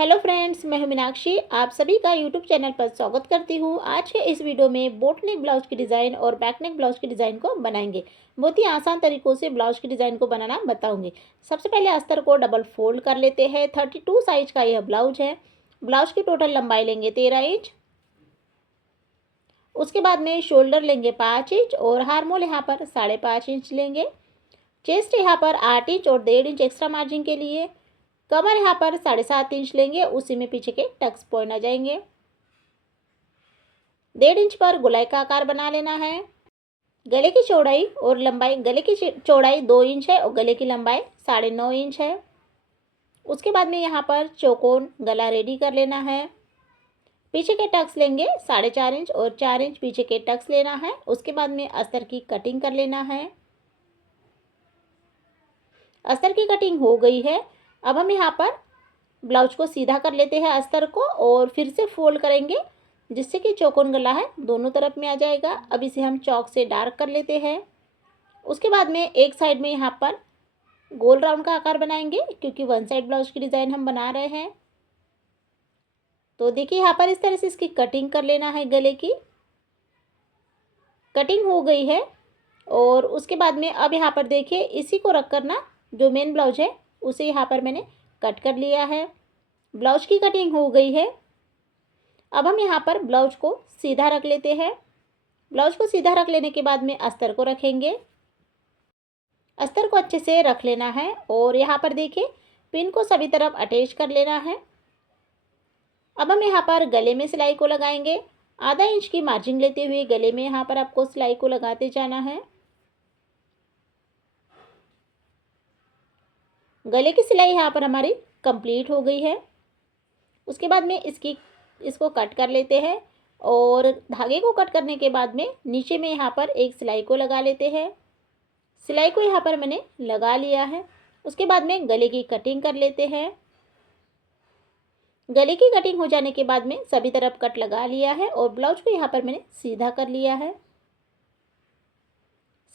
Hello friends, मैं हूं मीनाक्षी। आप सभी का यूट्यूब चैनल पर स्वागत करती हूं। आज के इस वीडियो में बोट नेक ब्लाउज की डिज़ाइन और बैक नेक ब्लाउज की डिज़ाइन को बनाएंगे। बहुत ही आसान तरीकों से ब्लाउज की डिज़ाइन को बनाना बताऊंगी। सबसे पहले अस्तर को डबल फोल्ड कर लेते हैं। 32 साइज का यह ब्लाउज है। ब्लाउज की टोटल लंबाई लेंगे 13 इंच। उसके बाद में शोल्डर लेंगे 5 इंच और हार्मोल यहाँ पर 5.5 इंच लेंगे। चेस्ट यहाँ पर 8 इंच और 1.5 इंच एक्स्ट्रा मार्जिन के लिए। कमर यहाँ पर 7.5 इंच लेंगे, उसी में पीछे के टक्स पॉइंट आ जाएंगे। 1.5 इंच पर गोलाई का आकार बना लेना है। गले की चौड़ाई और लंबाई, गले की चौड़ाई 2 इंच है और गले की लंबाई 9.5 इंच है। उसके बाद में यहाँ पर चौकोन गला रेडी कर लेना है। पीछे के टक्स लेंगे 4.5 इंच और 4 इंच पीछे के टक्स लेना है। उसके बाद में अस्तर की कटिंग कर लेना है। अस्तर की कटिंग हो गई है। अब हम यहाँ पर ब्लाउज को सीधा कर लेते हैं अस्तर को और फिर से फोल्ड करेंगे, जिससे कि चौकोन गला है दोनों तरफ में आ जाएगा। अब इसे हम चौक से डार्क कर लेते हैं। उसके बाद में एक साइड में यहाँ पर गोल राउंड का आकार बनाएंगे, क्योंकि वन साइड ब्लाउज की डिज़ाइन हम बना रहे हैं। तो देखिए यहाँ पर इस तरह से इसकी कटिंग कर लेना है। गले की कटिंग हो गई है। और उसके बाद में अब यहाँ पर देखिए, इसी को रख कर ना, जो मेन ब्लाउज है उसे यहाँ पर मैंने कट कर लिया है। ब्लाउज की कटिंग हो गई है। अब हम यहाँ पर ब्लाउज को सीधा रख लेते हैं। ब्लाउज को सीधा रख लेने के बाद में अस्तर को रखेंगे। अस्तर को अच्छे से रख लेना है और यहाँ पर देखिए पिन को सभी तरफ अटैच कर लेना है। अब हम यहाँ पर गले में सिलाई को लगाएंगे। आधा इंच की मार्जिन लेते हुए गले में यहाँ पर आपको सिलाई को लगाते जाना है। गले की सिलाई यहाँ पर हमारी कंप्लीट हो गई है। उसके बाद में इसको कट कर लेते हैं और धागे को कट करने के बाद में नीचे में यहाँ पर एक सिलाई को लगा लेते हैं। सिलाई को यहाँ पर मैंने लगा लिया है। उसके बाद में गले की कटिंग कर लेते हैं। गले की कटिंग हो जाने के बाद में सभी तरफ कट लगा लिया है और ब्लाउज को यहाँ पर मैंने सीधा कर लिया है।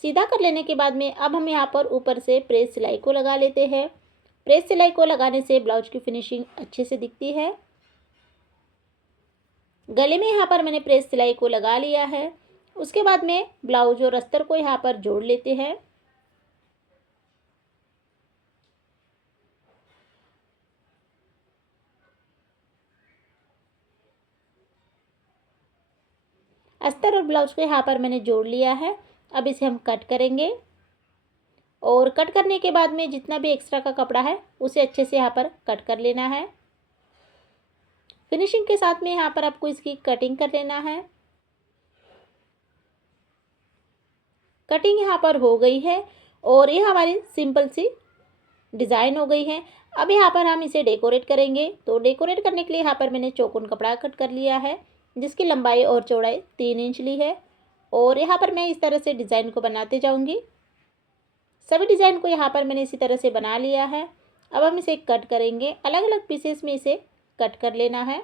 सीधा कर लेने के बाद में अब हम यहाँ पर ऊपर से प्रेस सिलाई को लगा लेते हैं। प्रेस सिलाई को लगाने से ब्लाउज की फिनिशिंग अच्छे से दिखती है। गले में यहाँ पर मैंने प्रेस सिलाई को लगा लिया है। उसके बाद में ब्लाउज और अस्तर को यहाँ पर जोड़ लेते हैं। अस्तर और ब्लाउज को यहाँ पर मैंने जोड़ लिया है। अब इसे हम कट करेंगे और कट करने के बाद में जितना भी एक्स्ट्रा का कपड़ा है उसे अच्छे से यहाँ पर कट कर लेना है। फिनिशिंग के साथ में यहाँ पर आपको इसकी कटिंग कर लेना है। कटिंग यहाँ पर हो गई है और ये हमारी सिंपल सी डिज़ाइन हो गई है। अब यहाँ पर हम इसे डेकोरेट करेंगे। तो डेकोरेट करने के लिए यहाँ पर मैंने चौकोन कपड़ा कट कर लिया है, जिसकी लंबाई और चौड़ाई 3 इंच ली है। और यहाँ पर मैं इस तरह से डिज़ाइन को बनाते जाऊँगी। सभी डिज़ाइन को यहाँ पर मैंने इसी तरह से बना लिया है। अब हम इसे कट करेंगे। अलग अलग पीसेस में इसे कट कर लेना है।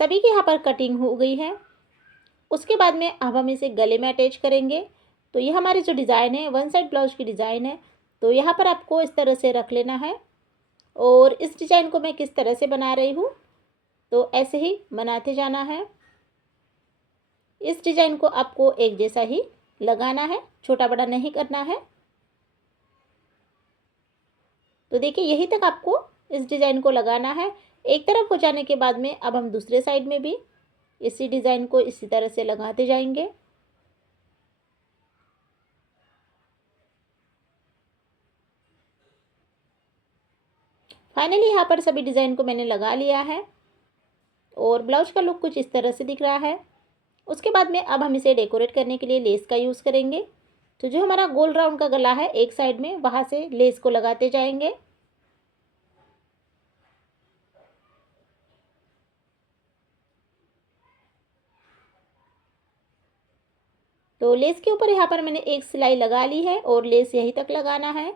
सभी की यहाँ पर कटिंग हो गई है। उसके बाद में अब हम इसे गले में अटैच करेंगे। तो ये हमारी जो डिज़ाइन है वन साइड ब्लाउज की डिज़ाइन है। तो यहाँ पर आपको इस तरह से रख लेना है। और इस डिज़ाइन को मैं किस तरह से बना रही हूँ, तो ऐसे ही बनाते जाना है। इस डिज़ाइन को आपको एक जैसा ही लगाना है, छोटा बड़ा नहीं करना है। तो देखिए यहीं तक आपको इस डिज़ाइन को लगाना है। एक तरफ हो जाने के बाद में अब हम दूसरे साइड में भी इसी डिज़ाइन को इसी तरह से लगाते जाएंगे। फाइनली यहाँ पर सभी डिज़ाइन को मैंने लगा लिया है और ब्लाउज का लुक कुछ इस तरह से दिख रहा है। उसके बाद में अब हम इसे डेकोरेट करने के लिए लेस का यूज़ करेंगे। तो जो हमारा गोल राउंड का गला है एक साइड में, वहाँ से लेस को लगाते जाएंगे। तो लेस के ऊपर यहाँ पर मैंने एक सिलाई लगा ली है और लेस यहीं तक लगाना है।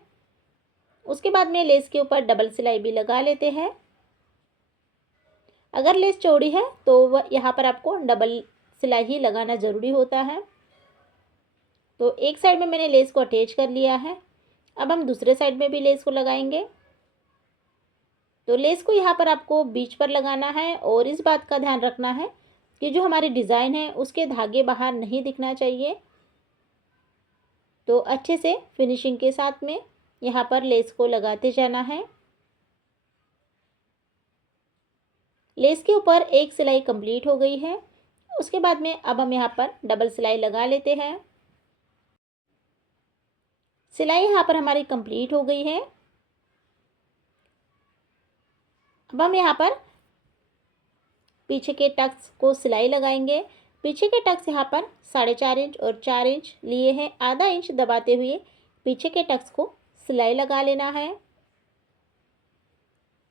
उसके बाद में लेस के ऊपर डबल सिलाई भी लगा लेते हैं। अगर लेस चौड़ी है तो वह यहाँ पर आपको डबल सिलाई ही लगाना ज़रूरी होता है। तो एक साइड में मैंने लेस को अटैच कर लिया है। अब हम दूसरे साइड में भी लेस को लगाएंगे। तो लेस को यहाँ पर आपको बीच पर लगाना है और इस बात का ध्यान रखना है कि जो हमारी डिज़ाइन है उसके धागे बाहर नहीं दिखना चाहिए। तो अच्छे से फिनिशिंग के साथ में यहाँ पर लेस को लगाते जाना है। लेस के ऊपर एक सिलाई कंप्लीट हो गई है। उसके बाद में अब हम यहाँ पर डबल सिलाई लगा लेते हैं। सिलाई यहाँ पर हमारी कंप्लीट हो गई है। अब हम यहाँ पर पीछे के टक्स को सिलाई लगाएंगे। पीछे के टक्स यहाँ पर 4.5 इंच और 4 इंच लिए हैं। आधा इंच दबाते हुए पीछे के टक्स को सिलाई लगा लेना है।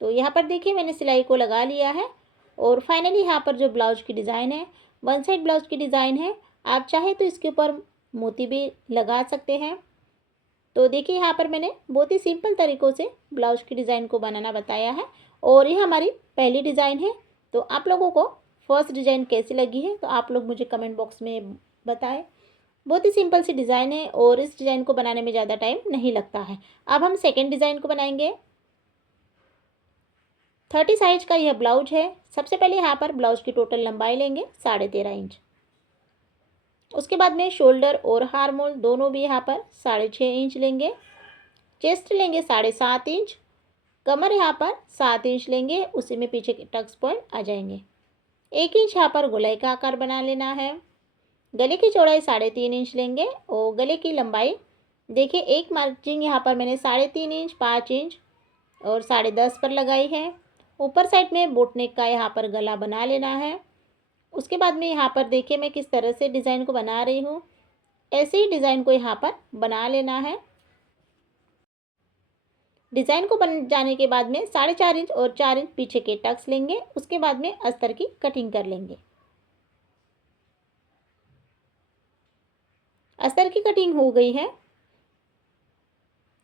तो यहाँ पर देखिए मैंने सिलाई को लगा लिया है। और फाइनली यहाँ पर जो ब्लाउज की डिज़ाइन है, वन साइड ब्लाउज की डिज़ाइन है, आप चाहे तो इसके ऊपर मोती भी लगा सकते हैं। तो देखिए यहाँ पर मैंने बहुत ही सिंपल तरीक़ों से ब्लाउज की डिज़ाइन को बनाना बताया है और ये हमारी पहली डिज़ाइन है। तो आप लोगों को फर्स्ट डिज़ाइन कैसी लगी है तो आप लोग मुझे कमेंट बॉक्स में बताएं। बहुत ही सिंपल सी डिज़ाइन है और इस डिज़ाइन को बनाने में ज़्यादा टाइम नहीं लगता है। अब हम सेकेंड डिज़ाइन को बनाएंगे। 30 साइज का यह ब्लाउज है। सबसे पहले यहाँ पर ब्लाउज की टोटल लंबाई लेंगे 13.5 इंच। उसके बाद में शोल्डर और आर्म होल दोनों भी यहाँ पर 6.5 इंच लेंगे। चेस्ट लेंगे 7.5 इंच। कमर यहाँ पर 7 इंच लेंगे, उसी में पीछे के टक्स पॉइंट आ जाएंगे। 1 इंच यहाँ पर गोलाई का आकार बना लेना है। गले की चौड़ाई 3.5 इंच लेंगे और गले की लंबाई देखिए एक मार्जिंग यहाँ पर मैंने 3.5 इंच, 5 इंच और 10.5 पर लगाई है। ऊपर साइड में बोटनेक का यहाँ पर गला बना लेना है। उसके बाद में यहाँ पर देखिए मैं किस तरह से डिज़ाइन को बना रही हूँ, ऐसे ही डिज़ाइन को यहाँ पर बना लेना है। डिज़ाइन को बन जाने के बाद में 4.5 इंच और 4 इंच पीछे के टक्स लेंगे। उसके बाद में अस्तर की कटिंग कर लेंगे। अस्तर की कटिंग हो गई है।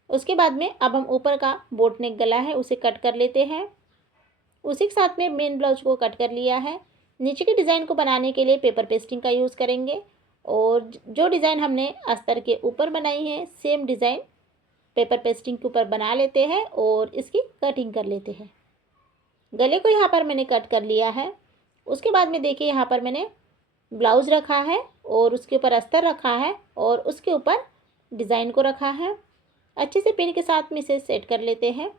उसके बाद में अब हम ऊपर का बोट नेक गला है उसे कट कर लेते हैं। उसी के साथ में मेन ब्लाउज को कट कर लिया है। नीचे की डिज़ाइन को बनाने के लिए पेपर पेस्टिंग का यूज़ करेंगे और जो डिज़ाइन हमने अस्तर के ऊपर बनाई है सेम डिज़ाइन पेपर पेस्टिंग के ऊपर बना लेते हैं और इसकी कटिंग कर लेते हैं। गले को यहाँ पर मैंने कट कर लिया है। उसके बाद में देखिए यहाँ पर मैंने ब्लाउज रखा है और उसके ऊपर अस्तर रखा है और उसके ऊपर डिज़ाइन को रखा है। अच्छे से पिन के साथ में इसे सेट कर लेते हैं।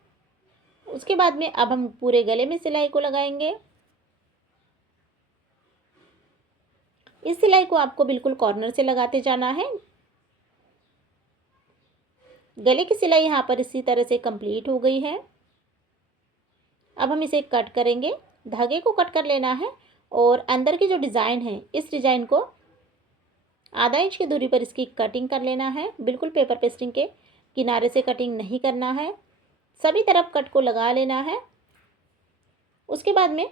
उसके बाद में अब हम पूरे गले में सिलाई को लगाएंगे। इस सिलाई को आपको बिल्कुल कॉर्नर से लगाते जाना है। गले की सिलाई यहाँ पर इसी तरह से कंप्लीट हो गई है। अब हम इसे कट करेंगे। धागे को कट कर लेना है और अंदर की जो डिज़ाइन है इस डिज़ाइन को आधा इंच की दूरी पर इसकी कटिंग कर लेना है। बिल्कुल पेपर पेस्टिंग के किनारे से कटिंग नहीं करना है, सभी तरफ कट को लगा लेना है। उसके बाद में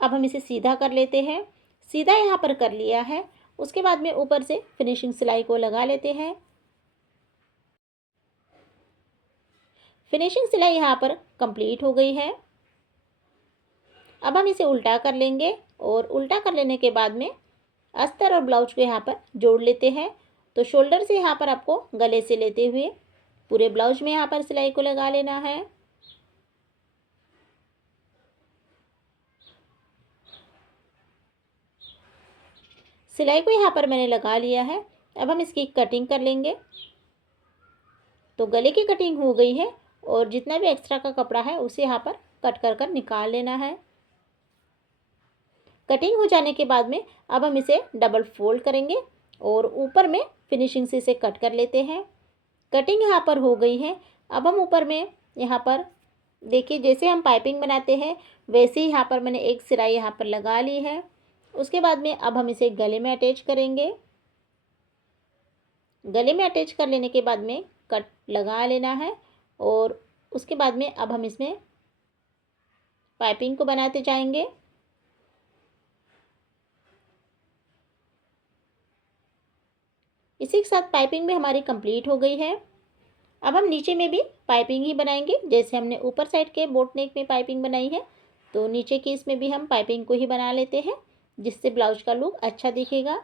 अब हम इसे सीधा कर लेते हैं। सीधा यहाँ पर कर लिया है। उसके बाद में ऊपर से फिनिशिंग सिलाई को लगा लेते हैं। फिनिशिंग सिलाई यहाँ पर कंप्लीट हो गई है। अब हम इसे उल्टा कर लेंगे और उल्टा कर लेने के बाद में अस्तर और ब्लाउज को यहाँ पर जोड़ लेते हैं। तो शोल्डर से यहाँ पर आपको गले से लेते हुए पूरे ब्लाउज में यहाँ पर सिलाई को लगा लेना है। सिलाई को यहाँ पर मैंने लगा लिया है। अब हम इसकी कटिंग कर लेंगे। तो गले की कटिंग हो गई है और जितना भी एक्स्ट्रा का कपड़ा है उसे यहाँ पर कट कर कर निकाल लेना है। कटिंग हो जाने के बाद में अब हम इसे डबल फोल्ड करेंगे और ऊपर में फिनिशिंग से इसे कट कर लेते हैं। कटिंग यहाँ पर हो गई है। अब हम ऊपर में यहाँ पर देखिए जैसे हम पाइपिंग बनाते हैं वैसे ही यहाँ पर मैंने एक सिलाई यहाँ पर लगा ली है। उसके बाद में अब हम इसे गले में अटैच करेंगे। गले में अटैच कर लेने के बाद में कट लगा लेना है और उसके बाद में अब हम इसमें पाइपिंग को बनाते जाएंगे। इसी के साथ पाइपिंग भी हमारी कंप्लीट हो गई है। अब हम नीचे में भी पाइपिंग ही बनाएंगे। जैसे हमने ऊपर साइड के बोट नेक में पाइपिंग बनाई है तो नीचे की इसमें भी हम पाइपिंग को ही बना लेते हैं, जिससे ब्लाउज का लुक अच्छा दिखेगा।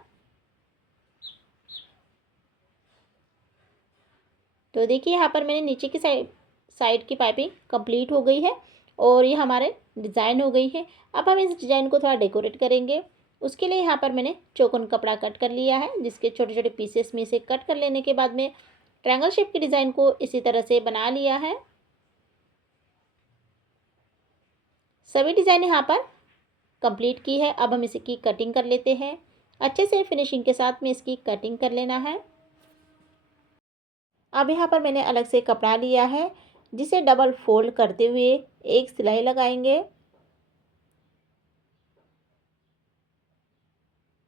तो देखिए यहाँ पर मैंने नीचे की साइड की पाइपिंग कंप्लीट हो गई है और ये हमारे डिज़ाइन हो गई है। अब हम इस डिज़ाइन को थोड़ा डेकोरेट करेंगे। उसके लिए यहाँ पर मैंने चौकोन कपड़ा कट कर लिया है, जिसके छोटे छोटे पीसेस में से कट कर लेने के बाद में ट्रायंगल शेप की डिज़ाइन को इसी तरह से बना लिया है। सभी डिज़ाइन यहाँ पर कंप्लीट की है। अब हम इसकी कटिंग कर लेते हैं। अच्छे से फिनिशिंग के साथ में इसकी कटिंग कर लेना है। अब यहाँ पर मैंने अलग से कपड़ा लिया है, जिसे डबल फोल्ड करते हुए एक सिलाई लगाएंगे।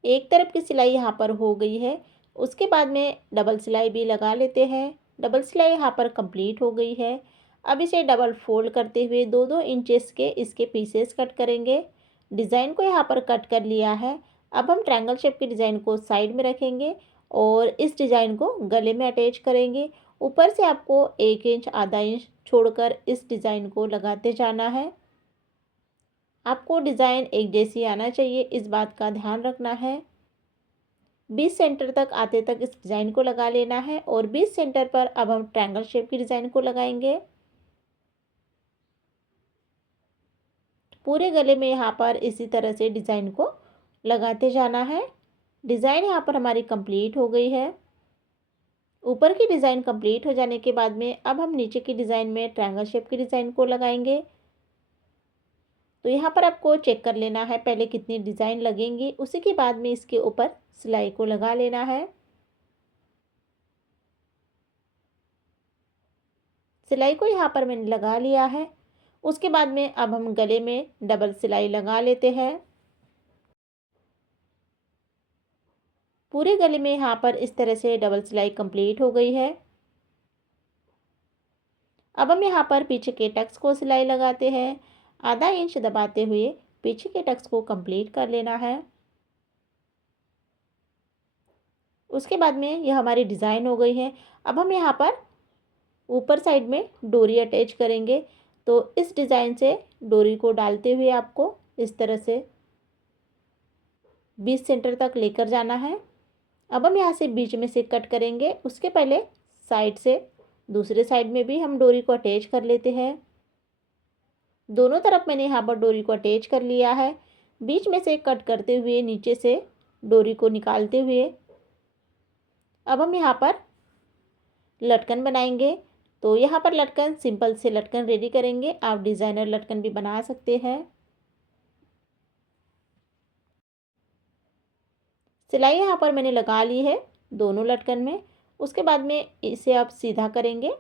एक तरफ की सिलाई यहाँ पर हो गई है। उसके बाद में डबल सिलाई भी लगा लेते हैं। डबल सिलाई यहाँ पर कंप्लीट हो गई है। अब इसे डबल फोल्ड करते हुए 2-2 इंचेस के इसके पीसेस कट करेंगे। डिज़ाइन को यहाँ पर कट कर लिया है। अब हम ट्रायंगल शेप की डिज़ाइन को साइड में रखेंगे और इस डिज़ाइन को गले में अटैच करेंगे। ऊपर से आपको 1 इंच आधा इंच छोड़कर इस डिज़ाइन को लगाते जाना है। आपको डिज़ाइन एक जैसी आना चाहिए, इस बात का ध्यान रखना है। 20 सेंटर तक आते तक इस डिज़ाइन को लगा लेना है और 20 सेंटर पर अब हम ट्रायंगल शेप की डिज़ाइन को लगाएंगे। पूरे गले में यहाँ पर इसी तरह से डिज़ाइन को लगाते जाना है। डिज़ाइन यहाँ पर हमारी कंप्लीट हो गई है। ऊपर की डिज़ाइन कंप्लीट हो जाने के बाद में अब हम नीचे की डिज़ाइन में ट्रायंगल शेप की डिज़ाइन को लगाएंगे। तो यहाँ पर आपको चेक कर लेना है पहले कितनी डिज़ाइन लगेंगी, उसी के बाद में इसके ऊपर सिलाई को लगा लेना है। सिलाई को यहाँ पर मैंने लगा लिया है। उसके बाद में अब हम गले में डबल सिलाई लगा लेते हैं। पूरे गले में यहाँ पर इस तरह से डबल सिलाई कंप्लीट हो गई है। अब हम यहाँ पर पीछे के टक्स को सिलाई लगाते हैं। आधा इंच दबाते हुए पीछे के टक्स को कंप्लीट कर लेना है। उसके बाद में यह हमारी डिज़ाइन हो गई है। अब हम यहाँ पर ऊपर साइड में डोरी अटैच करेंगे। तो इस डिज़ाइन से डोरी को डालते हुए आपको इस तरह से 20 सेंटर तक लेकर जाना है। अब हम यहाँ से बीच में से कट करेंगे। उसके पहले साइड से दूसरे साइड में भी हम डोरी को अटैच कर लेते हैं। दोनों तरफ मैंने यहाँ पर डोरी को अटैच कर लिया है। बीच में से कट करते हुए नीचे से डोरी को निकालते हुए अब हम यहाँ पर लटकन बनाएंगे। तो यहाँ पर लटकन सिंपल से लटकन रेडी करेंगे। आप डिज़ाइनर लटकन भी बना सकते हैं। सिलाई यहाँ पर मैंने लगा ली है दोनों लटकन में। उसके बाद में इसे आप सीधा करेंगे।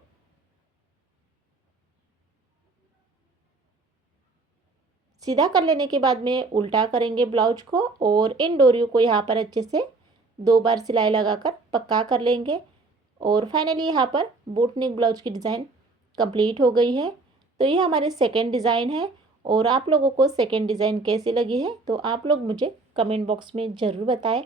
सीधा कर लेने के बाद में उल्टा करेंगे ब्लाउज को और इन डोरियों को यहाँ पर अच्छे से 2 बार सिलाई लगाकर पक्का कर लेंगे। और फाइनली यहाँ पर बोट नेक ब्लाउज की डिज़ाइन कंप्लीट हो गई है। तो ये हमारे सेकंड डिज़ाइन है और आप लोगों को सेकंड डिज़ाइन कैसी लगी है तो आप लोग मुझे कमेंट बॉक्स में ज़रूर बताएं।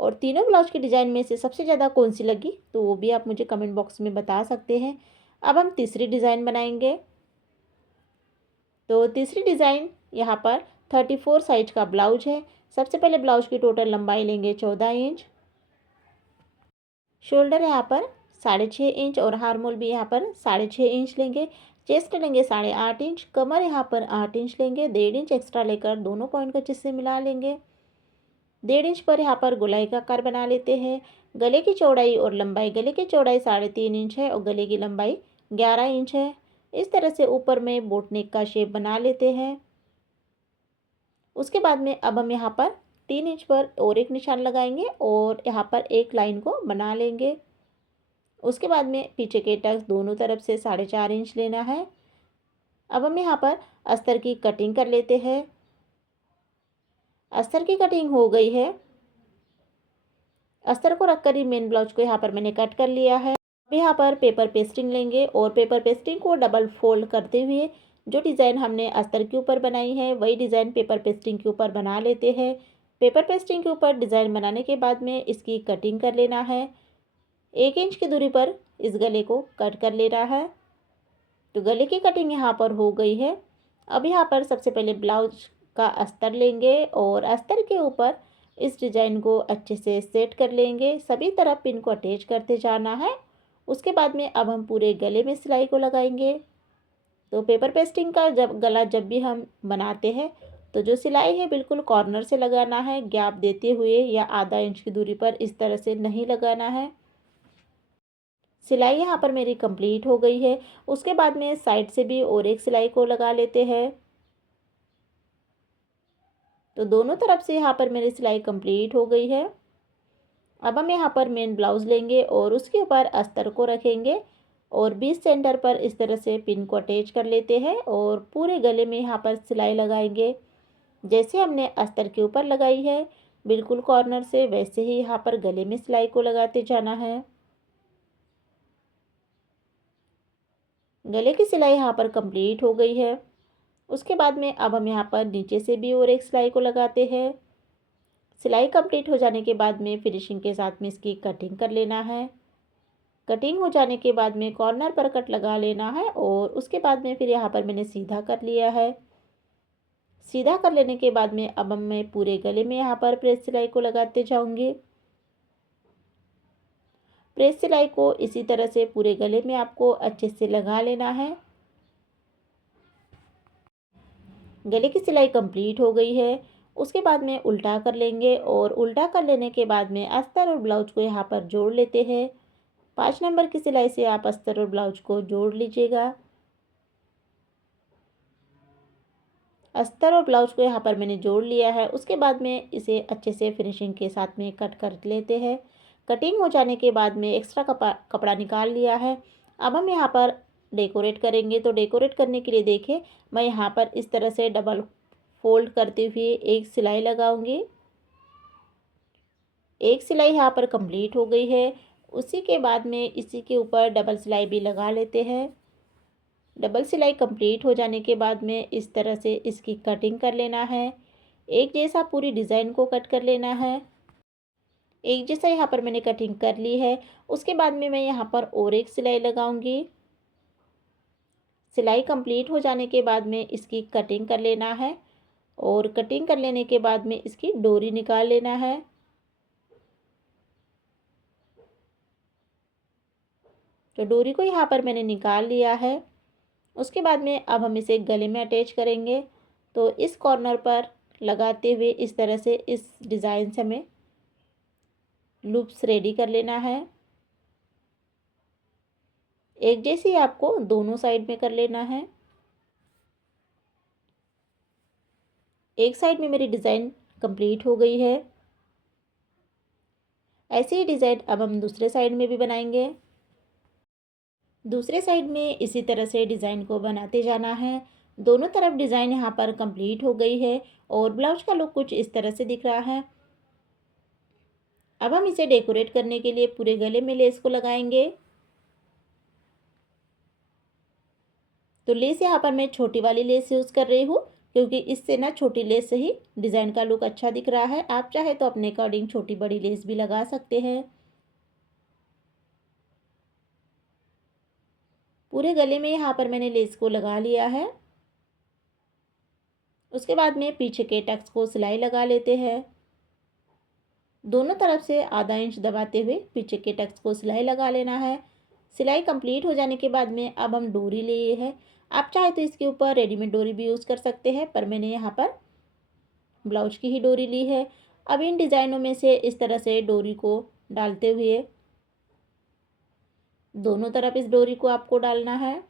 और तीनों ब्लाउज की डिज़ाइन में से सबसे ज़्यादा कौन सी लगी तो वो भी आप मुझे कमेंट बॉक्स में बता सकते हैं। अब हम तीसरी डिज़ाइन बनाएंगे। तो तीसरी डिज़ाइन यहाँ पर 34 साइज का ब्लाउज है। सबसे पहले ब्लाउज की टोटल लंबाई लेंगे 14 इंच। शोल्डर यहाँ पर 6.5 इंच और हार्मोल भी यहाँ पर 6.5 इंच लेंगे। चेस्ट लेंगे 8.5 इंच। कमर यहाँ पर 8 इंच लेंगे। 1.5 इंच एक्स्ट्रा लेकर दोनों पॉइंट को अच्छे से मिला लेंगे। 1.5 इंच पर यहाँ पर गोलाई का आकार बना लेते हैं। गले की चौड़ाई और लंबाई, गले की चौड़ाई 3.5 इंच है और गले की लंबाई 11 इंच है। इस तरह से ऊपर में बोट नेक का शेप बना लेते हैं। उसके बाद में अब हम यहाँ पर 3 इंच पर और एक निशान लगाएंगे और यहाँ पर एक लाइन को बना लेंगे। उसके बाद में पीछे के टक्स दोनों तरफ से 4.5 इंच लेना है। अब हम यहाँ पर अस्तर की कटिंग कर लेते हैं। अस्तर की कटिंग हो गई है। अस्तर को रखकर ही मेन ब्लाउज को यहाँ पर मैंने कट कर लिया है। अब यहाँ पर पेपर पेस्टिंग लेंगे और पेपर पेस्टिंग को डबल फोल्ड करते हुए जो डिज़ाइन हमने अस्तर के ऊपर बनाई है वही डिज़ाइन पेपर पेस्टिंग के ऊपर बना लेते हैं। पेपर पेस्टिंग के ऊपर डिज़ाइन बनाने के बाद में इसकी कटिंग कर लेना है। 1 इंच की दूरी पर इस गले को कट कर लेना है। तो गले की कटिंग यहाँ पर हो गई है। अब यहाँ पर सबसे पहले ब्लाउज का अस्तर लेंगे और अस्तर के ऊपर इस डिज़ाइन को अच्छे से सेट कर लेंगे। सभी तरफ पिन को अटैच करते जाना है उसके बाद में अब हम पूरे गले में सिलाई को लगाएंगे। तो पेपर पेस्टिंग का गला जब भी हम बनाते हैं तो जो सिलाई है बिल्कुल कॉर्नर से लगाना है, गैप देते हुए या आधा इंच की दूरी पर इस तरह से नहीं लगाना है। सिलाई यहाँ पर मेरी कंप्लीट हो गई है। उसके बाद में साइड से भी और एक सिलाई को लगा लेते हैं। तो दोनों तरफ से यहाँ पर मेरी सिलाई कंप्लीट हो गई है। अब हम यहाँ पर मेन ब्लाउज लेंगे और उसके ऊपर अस्तर को रखेंगे और बीच सेंटर पर इस तरह से पिन को अटैच कर लेते हैं और पूरे गले में यहाँ पर सिलाई लगाएंगे। जैसे हमने अस्तर के ऊपर लगाई है बिल्कुल कॉर्नर से, वैसे ही यहाँ पर गले में सिलाई को लगाते जाना है। गले की सिलाई यहाँ पर कंप्लीट हो गई है। उसके बाद में अब हम यहाँ पर नीचे से भी और एक सिलाई को लगाते हैं। सिलाई कंप्लीट हो जाने के बाद में फिनिशिंग के साथ में इसकी कटिंग कर लेना है। कटिंग हो जाने के बाद में कॉर्नर पर कट लगा लेना है और उसके बाद में फिर यहाँ पर मैंने सीधा कर लिया है। सीधा कर लेने के बाद में अब मैं पूरे गले में यहाँ पर प्रेस सिलाई को लगाते जाऊंगी। प्रेस सिलाई को इसी तरह से पूरे गले में आपको अच्छे से लगा लेना है। गले की सिलाई कंप्लीट हो गई है। उसके बाद में उल्टा कर लेंगे और उल्टा कर लेने के बाद में अस्तर और ब्लाउज को यहाँ पर जोड़ लेते हैं। 5 नंबर की सिलाई से आप अस्तर और ब्लाउज को जोड़ लीजिएगा। अस्तर और ब्लाउज को यहाँ पर मैंने जोड़ लिया है। उसके बाद में इसे अच्छे से फिनिशिंग के साथ में कट कर लेते हैं। कटिंग हो जाने के बाद में एक्स्ट्रा कपड़ा निकाल लिया है। अब हम यहाँ पर डेकोरेट करेंगे। तो डेकोरेट करने के लिए देखिए मैं यहाँ पर इस तरह से डबल फोल्ड करते हुए एक सिलाई लगाऊंगी। एक सिलाई यहाँ पर कंप्लीट हो गई है। उसी के बाद में इसी के ऊपर डबल सिलाई भी लगा लेते हैं। डबल सिलाई कंप्लीट हो जाने के बाद में इस तरह से इसकी कटिंग कर लेना है। एक जैसा पूरी डिज़ाइन को कट कर लेना है। एक जैसा यहाँ पर मैंने कटिंग कर ली है। उसके बाद में मैं यहाँ पर और एक सिलाई लगाऊंगी। सिलाई कंप्लीट हो जाने के बाद में इसकी कटिंग कर लेना है और कटिंग कर लेने के बाद में इसकी डोरी निकाल लेना है। तो डोरी को यहाँ पर मैंने निकाल लिया है। उसके बाद में अब हम इसे गले में अटैच करेंगे। तो इस कॉर्नर पर लगाते हुए इस तरह से इस डिज़ाइन से हमें लूप्स रेडी कर लेना है। एक जैसी आपको दोनों साइड में कर लेना है। एक साइड में मेरी डिज़ाइन कंप्लीट हो गई है। ऐसे ही डिज़ाइन अब हम दूसरे साइड में भी बनाएंगे। दूसरे साइड में इसी तरह से डिज़ाइन को बनाते जाना है। दोनों तरफ डिज़ाइन यहाँ पर कंप्लीट हो गई है और ब्लाउज का लुक कुछ इस तरह से दिख रहा है। अब हम इसे डेकोरेट करने के लिए पूरे गले में लेस को लगाएंगे। तो लेस यहाँ पर मैं छोटी वाली लेस यूज़ कर रही हूँ क्योंकि इससे ना छोटी लेस से ही डिज़ाइन का लुक अच्छा दिख रहा है। आप चाहे तो अपने अकॉर्डिंग छोटी बड़ी लेस भी लगा सकते हैं। पूरे गले में यहाँ पर मैंने लेस को लगा लिया है। उसके बाद में पीछे के टक्स को सिलाई लगा लेते हैं। दोनों तरफ से आधा इंच दबाते हुए पीछे के टक्स को सिलाई लगा लेना है। सिलाई कंप्लीट हो जाने के बाद में अब हम डोरी लिए हैं। आप चाहे तो इसके ऊपर रेडीमेड डोरी भी यूज़ कर सकते हैं, पर मैंने यहाँ पर ब्लाउज की ही डोरी ली है। अब इन डिज़ाइनों में से इस तरह से डोरी को डालते हुए दोनों तरफ इस डोरी को आपको डालना है।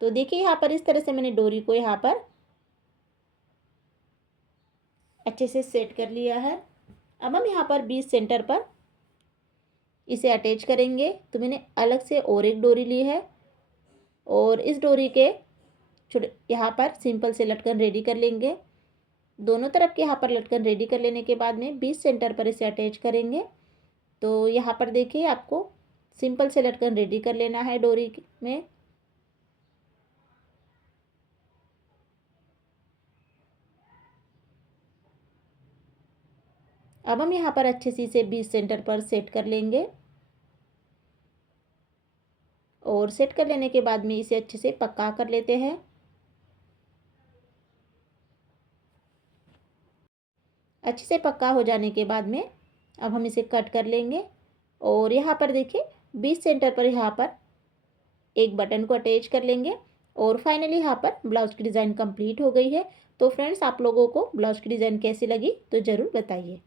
तो देखिए यहाँ पर इस तरह से मैंने डोरी को यहाँ पर अच्छे से सेट कर लिया है। अब हम यहाँ पर बीच सेंटर पर इसे अटैच करेंगे। तो मैंने अलग से और एक डोरी ली है और इस डोरी के छोटे यहाँ पर सिंपल से लटकन रेडी कर लेंगे। दोनों तरफ के यहाँ पर लटकन रेडी कर लेने के बाद में बीच सेंटर पर इसे अटैच करेंगे। तो यहाँ पर देखिए आपको सिंपल से लटकन रेडी कर लेना है डोरी में। अब हम यहाँ पर अच्छे से इसे बीच सेंटर पर सेट कर लेंगे और सेट कर लेने के बाद में इसे अच्छे से पक्का कर लेते हैं। अच्छे से पक्का हो जाने के बाद में अब हम इसे कट कर लेंगे और यहाँ पर देखिए 20 सेंटर पर यहाँ पर एक बटन को अटैच कर लेंगे और फाइनली यहाँ पर ब्लाउज की डिज़ाइन कंप्लीट हो गई है। तो फ्रेंड्स, आप लोगों को ब्लाउज की डिज़ाइन कैसी लगी तो ज़रूर बताइए।